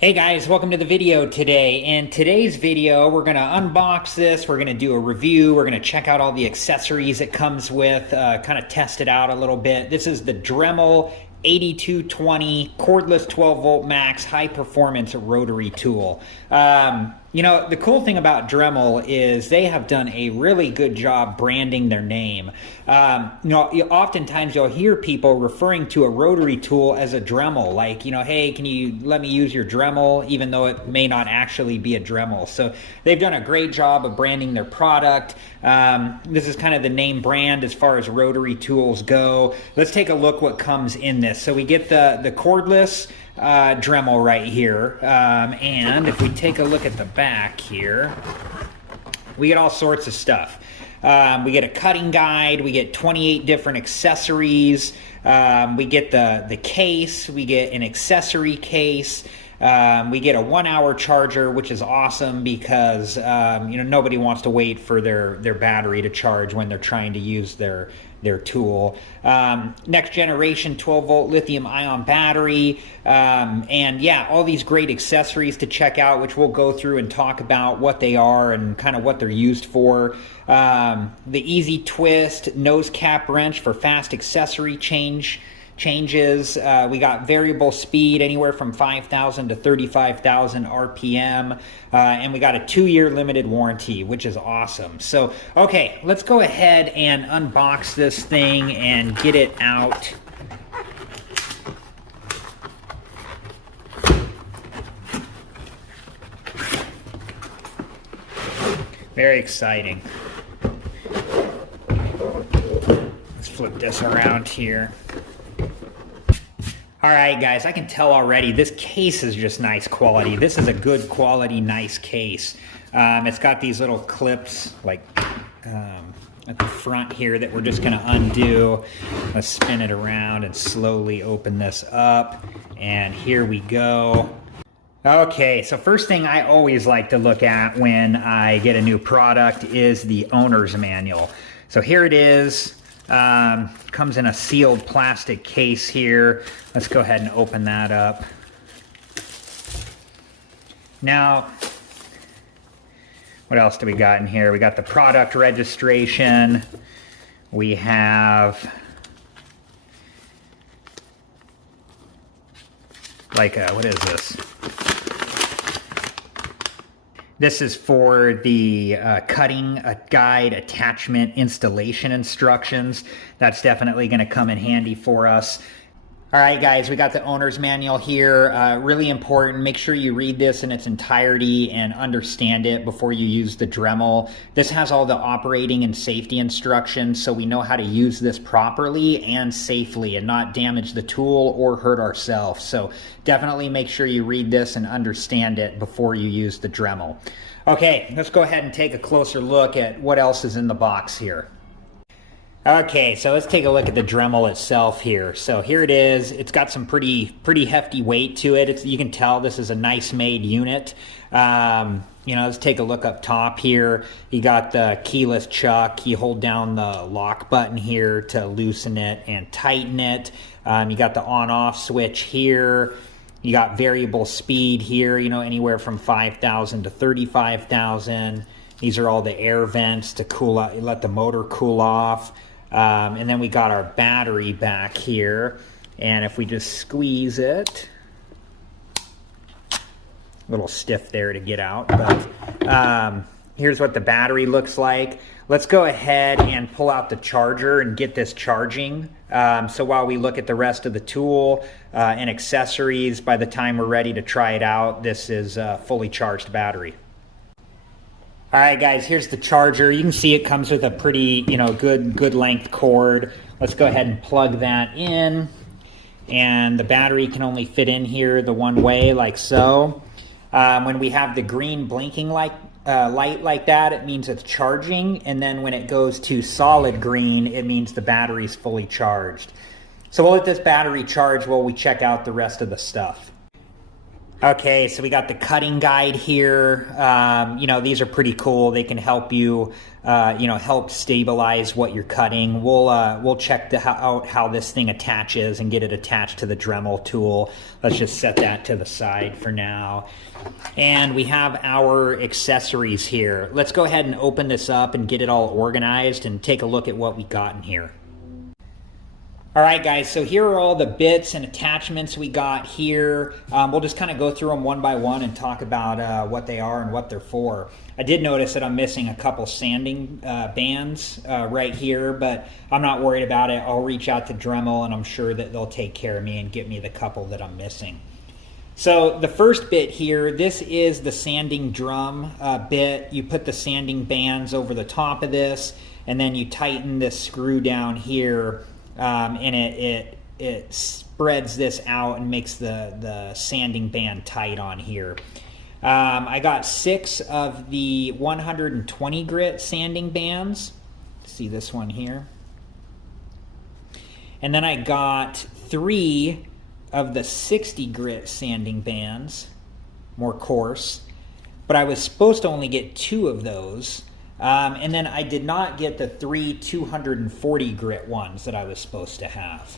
Hey guys, welcome to the video today. In today's video, we're going to unbox this, we're going to do a review, we're going to check out all the accessories it comes with, kind of test it out a little bit. This is the Dremel 8220 cordless 12 volt max high performance rotary tool. You know, the cool thing about Dremel is they have done a really good job branding their name. Oftentimes you'll hear people referring to a rotary tool as a Dremel, like, hey, can you let me use your Dremel, even though it may not actually be a Dremel. So they've done a great job of branding their product. This is kind of the name brand as far as rotary tools go. Let's take a look what comes in this. So we get the cordless Dremel right here, and if we take a look at the back here, we get all sorts of stuff. We get a cutting guide, we get 28 different accessories, we get the case, we get an accessory case, we get a 1 hour charger, which is awesome because nobody wants to wait for their battery to charge when they're trying to use their tool. Next generation 12 volt lithium ion battery, and yeah, all these great accessories to check out, which we'll go through and talk about what they are and kind of what they're used for. The easy twist nose cap wrench for fast accessory changes. We got variable speed anywhere from 5,000 to 35,000 RPM, and we got a 2-year limited warranty, which is awesome. So, okay, let's go ahead and unbox this thing and get it out. Very exciting. Let's flip this around here. All right, guys, I can tell already this case is just nice quality. This is a good quality, nice case. It's got these little clips like at the front here that we're just going to undo. Let's spin it around and slowly open this up. And here we go. Okay, so first thing I always like to look at when I get a new product is the owner's manual. So here it is. Comes in a sealed plastic case here. Let's go ahead and open that up. Now, what else do we got in here? We got the product registration. We have what is this? This is for the cutting guide, attachment, installation instructions. That's definitely going to come in handy for us. All right, guys, we got the owner's manual here. Really important. Make sure you read this in its entirety and understand it before you use the Dremel. This has all the operating and safety instructions, so we know how to use this properly and safely and not damage the tool or hurt ourselves. So definitely make sure you read this and understand it before you use the Dremel. Okay, let's go ahead and take a closer look at what else is in the box here. Okay, so let's take a look at the Dremel itself here. So here it is. It's got some pretty hefty weight to it. You can tell this is a nice made unit. Let's take a look up top here. You got the keyless chuck. You hold down the lock button here to loosen it and tighten it. You got the on-off switch here. You got variable speed here, anywhere from 5,000 to 35,000. These are all the air vents to cool out, let the motor cool off. And then we got our battery back here, and if we just squeeze it, a little stiff there to get out, but here's what the battery looks like. Let's go ahead and pull out the charger and get this charging. So while we look at the rest of the tool and accessories, by the time we're ready to try it out, this is a fully charged battery. All right, guys, here's the charger. You can see it comes with a pretty, good length cord. Let's go ahead and plug that in. And the battery can only fit in here the one way, like so. When we have the green blinking light like that, it means it's charging. And then when it goes to solid green, it means the battery's fully charged. So we'll let this battery charge while we check out the rest of the stuff. Okay, so we got the cutting guide here. You know, these are pretty cool. They can help you, you know, help stabilize what you're cutting. We'll check out how this thing attaches and get it attached to the Dremel tool. Let's just set that to the side for now. And we have our accessories here. Let's go ahead and open this up and get it all organized and take a look at what we got in here. All right, guys, so here are all the bits and attachments we got here. We'll just kind of go through them one by one and talk about what they are and what they're for. I did notice that I'm missing a couple sanding bands right here, but I'm not worried about it. I'll reach out to Dremel, and I'm sure that they'll take care of me and get me the couple that I'm missing. So the first bit here, this is the sanding drum bit. You put the sanding bands over the top of this, and then you tighten this screw down here. And it spreads this out and makes the sanding band tight on here. I got 6 of the 120 grit sanding bands. See this one here. And then I got 3 of the 60 grit sanding bands, more coarse. But I was supposed to only get 2 of those. And then I did not get the 3 240 grit ones that I was supposed to have.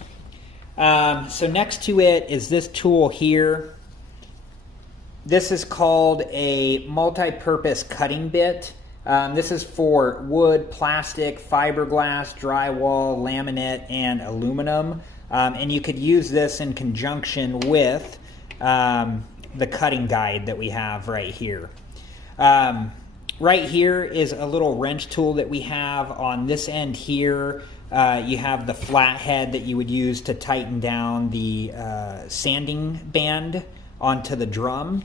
So next to it is this tool here. This is called a multi-purpose cutting bit. This is for wood, plastic, fiberglass, drywall, laminate, and aluminum. And you could use this in conjunction with the cutting guide that we have right here. Right here is a little wrench tool that we have. On this end here, you have the flathead that you would use to tighten down the sanding band onto the drum.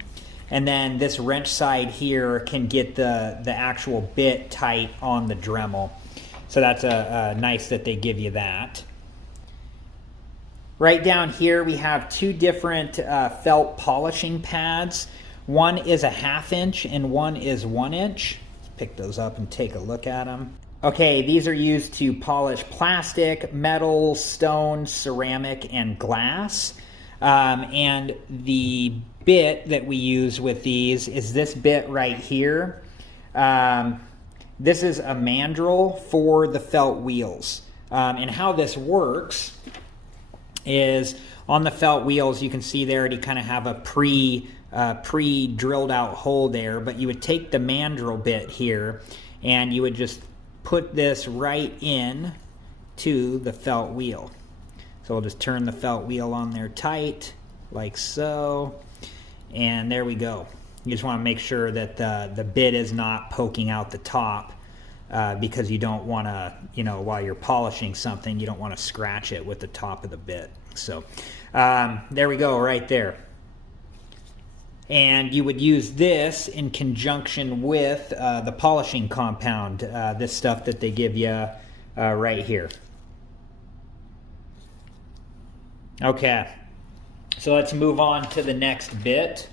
And then this wrench side here can get the actual bit tight on the Dremel. So that's nice that they give you that. Right down here we have 2 different felt polishing pads. One is a 1/2 inch and one is 1 inch. Let's pick those up and take a look at them. Okay, these are used to polish plastic, metal, stone, ceramic, and glass. And the bit that we use with these is this bit right here. This is a mandrel for the felt wheels. And how this works is on the felt wheels, you can see they already kind of have a pre-drilled out hole there, but you would take the mandrel bit here and you would just put this right in to the felt wheel. So we'll just turn the felt wheel on there tight, like so, and there we go. You just want to make sure that the bit is not poking out the top because you don't want to, you know, while you're polishing something, you don't want to scratch it with the top of the bit. So there we go, right there. And you would use this in conjunction with the polishing compound, this stuff that they give you right here. Okay, so let's move on to the next bit.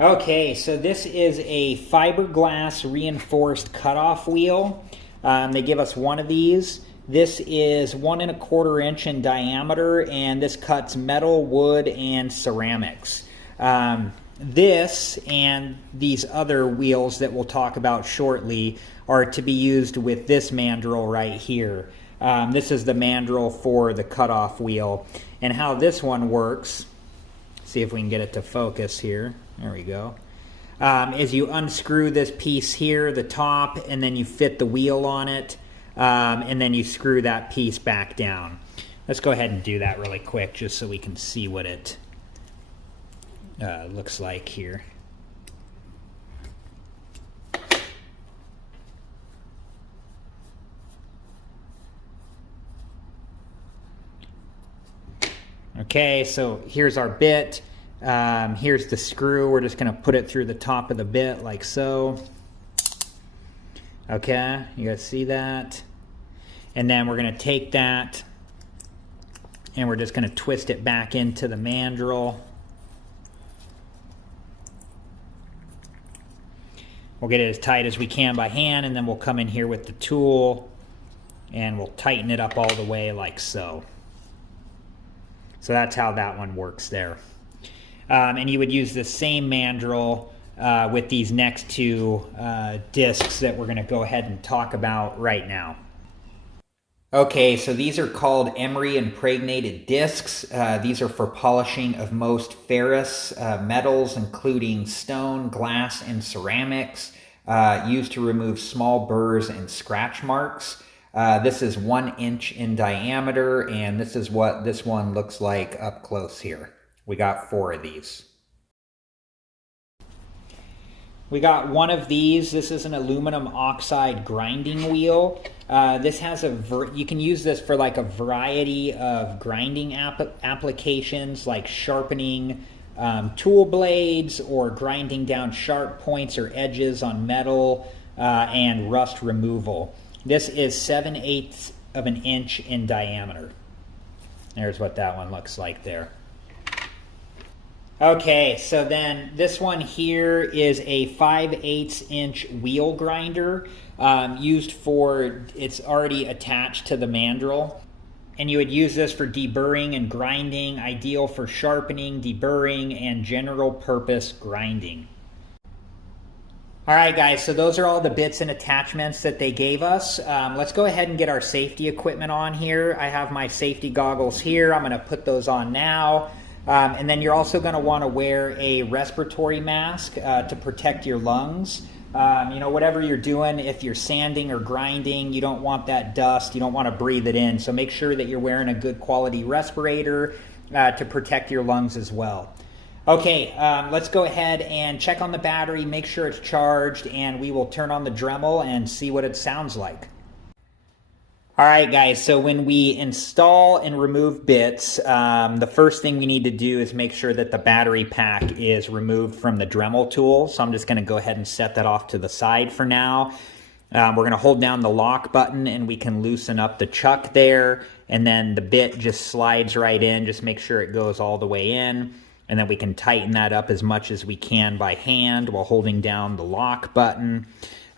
Okay, so this is a fiberglass reinforced cutoff wheel. They give us one of these. This is 1 1/4 inch in diameter, and this cuts metal, wood, and ceramics. This and these other wheels that we'll talk about shortly are to be used with this mandrel right here. This is the mandrel for the cutoff wheel. And how this one works, see if we can get it to focus here. There we go. Is you unscrew this piece here, the top, and then you fit the wheel on it, and then you screw that piece back down. Let's go ahead and do that really quick just so we can see what it looks like here. Okay, so here's our bit. Here's the screw. We're just going to put it through the top of the bit like so. Okay, you guys see that? And then we're going to take that and we're just going to twist it back into the mandrel. We'll get it as tight as we can by hand, and then we'll come in here with the tool and we'll tighten it up all the way like so. So that's how that one works there. And you would use the same mandrel with these next two discs that we're going to go ahead and talk about right now. Okay, so these are called emery impregnated discs. These are for polishing of most ferrous metals, including stone, glass, and ceramics, used to remove small burrs and scratch marks. This is 1 inch in diameter, and this is what this one looks like up close here. We got 4 of these. We got one of these. This is an aluminum oxide grinding wheel. This has you can use this for like a variety of grinding applications, like sharpening tool blades or grinding down sharp points or edges on metal and rust removal. This is 7/8 of an inch in diameter. There's what that one looks like there. Okay, so then this one here is a 5/8 inch wheel grinder used for, it's already attached to the mandrel. And you would use this for deburring and grinding, ideal for sharpening, deburring, and general purpose grinding. All right, guys, so those are all the bits and attachments that they gave us. Let's go ahead and get our safety equipment on here. I have my safety goggles here. I'm going to put those on now. And then you're also going to want to wear a respiratory mask to protect your lungs. You know, whatever you're doing, if you're sanding or grinding, you don't want that dust. You don't want to breathe it in. So make sure that you're wearing a good quality respirator to protect your lungs as well. Okay, let's go ahead and check on the battery, make sure it's charged, and we will turn on the Dremel and see what it sounds like. All right, guys, so when we install and remove bits, the first thing we need to do is make sure that the battery pack is removed from the Dremel tool. So I'm just going to go ahead and set that off to the side for now. We're going to hold down the lock button and we can loosen up the chuck there, and then the bit just slides right in. Just make sure it goes all the way in, and then we can tighten that up as much as we can by hand while holding down the lock button.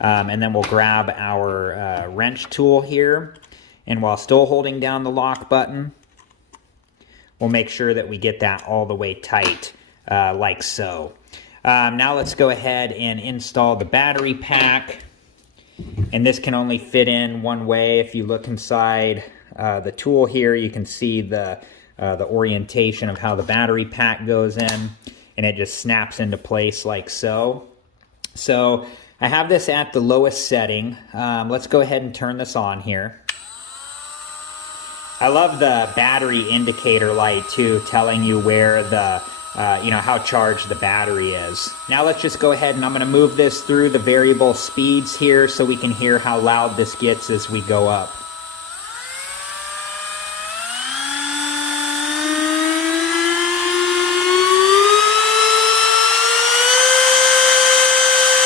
And then we'll grab our wrench tool here. And while still holding down the lock button, we'll make sure that we get that all the way tight, like so. Now let's go ahead and install the battery pack. And this can only fit in one way. If you look inside the tool here, you can see the orientation of how the battery pack goes in. And it just snaps into place like so. So I have this at the lowest setting. Let's go ahead and turn this on here. I love the battery indicator light too, telling you where the, how charged the battery is. Now let's just go ahead and I'm going to move this through the variable speeds here so we can hear how loud this gets as we go up.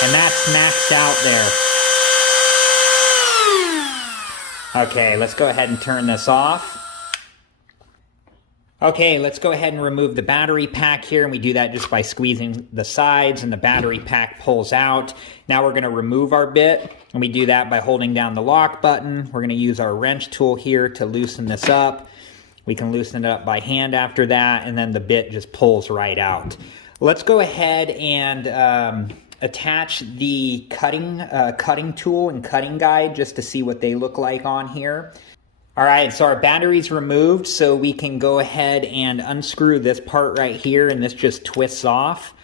And that's maxed out there. Okay, let's go ahead and turn this off. Okay, let's go ahead and remove the battery pack here, and we do that just by squeezing the sides and the battery pack pulls out. Now we're going to remove our bit, and we do that by holding down the lock button. We're going to use our wrench tool here to loosen this up. We can loosen it up by hand after that, and then the bit just pulls right out. Let's go ahead and attach the cutting tool and cutting guide just to see what they look like on here. All right, so our battery's removed, so we can go ahead and unscrew this part right here, and this just twists off,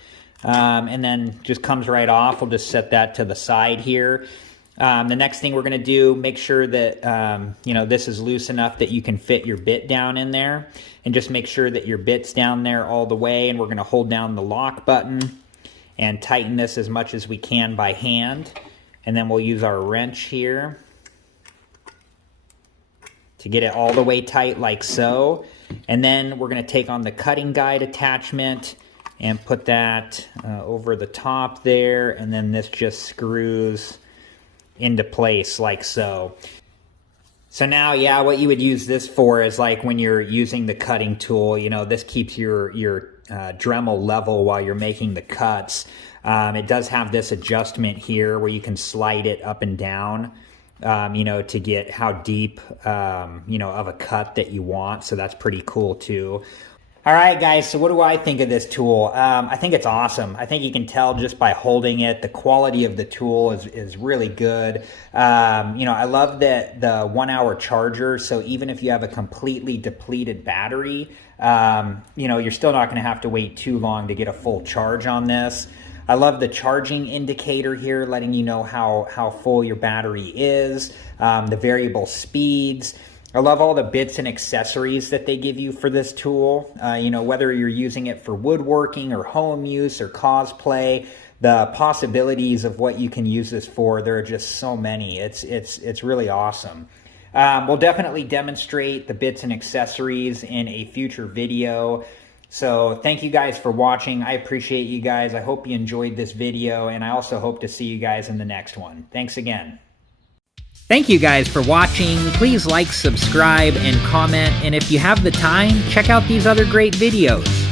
and then just comes right off. We'll just set that to the side here. The next thing we're going to do, make sure that this is loose enough that you can fit your bit down in there, and just make sure that your bit's down there all the way, and we're going to hold down the lock button and tighten this as much as we can by hand. And then we'll use our wrench here to get it all the way tight like so. And then we're going to take on the cutting guide attachment and put that over the top there, and then this just screws into place like so. So now, yeah, what you would use this for is like when you're using the cutting tool, this keeps your Dremel level while you're making the cuts. It does have this adjustment here where you can slide it up and down, to get how deep, of a cut that you want. So that's pretty cool too. All right, guys, so what do I think of this tool? I think it's awesome. I think you can tell just by holding it, the quality of the tool is really good. I love that the 1 hour charger, so even if you have a completely depleted battery, you're still not going to have to wait too long to get a full charge on this. I love the charging indicator here, letting you know how full your battery is, the variable speeds. I love all the bits and accessories that they give you for this tool. Whether you're using it for woodworking or home use or cosplay, the possibilities of what you can use this for, there are just so many. It's really awesome. We'll definitely demonstrate the bits and accessories in a future video. So thank you guys for watching. I appreciate you guys. I hope you enjoyed this video, and I also hope to see you guys in the next one. Thanks again. Thank you guys for watching. Please like, subscribe, and comment. And if you have the time, check out these other great videos.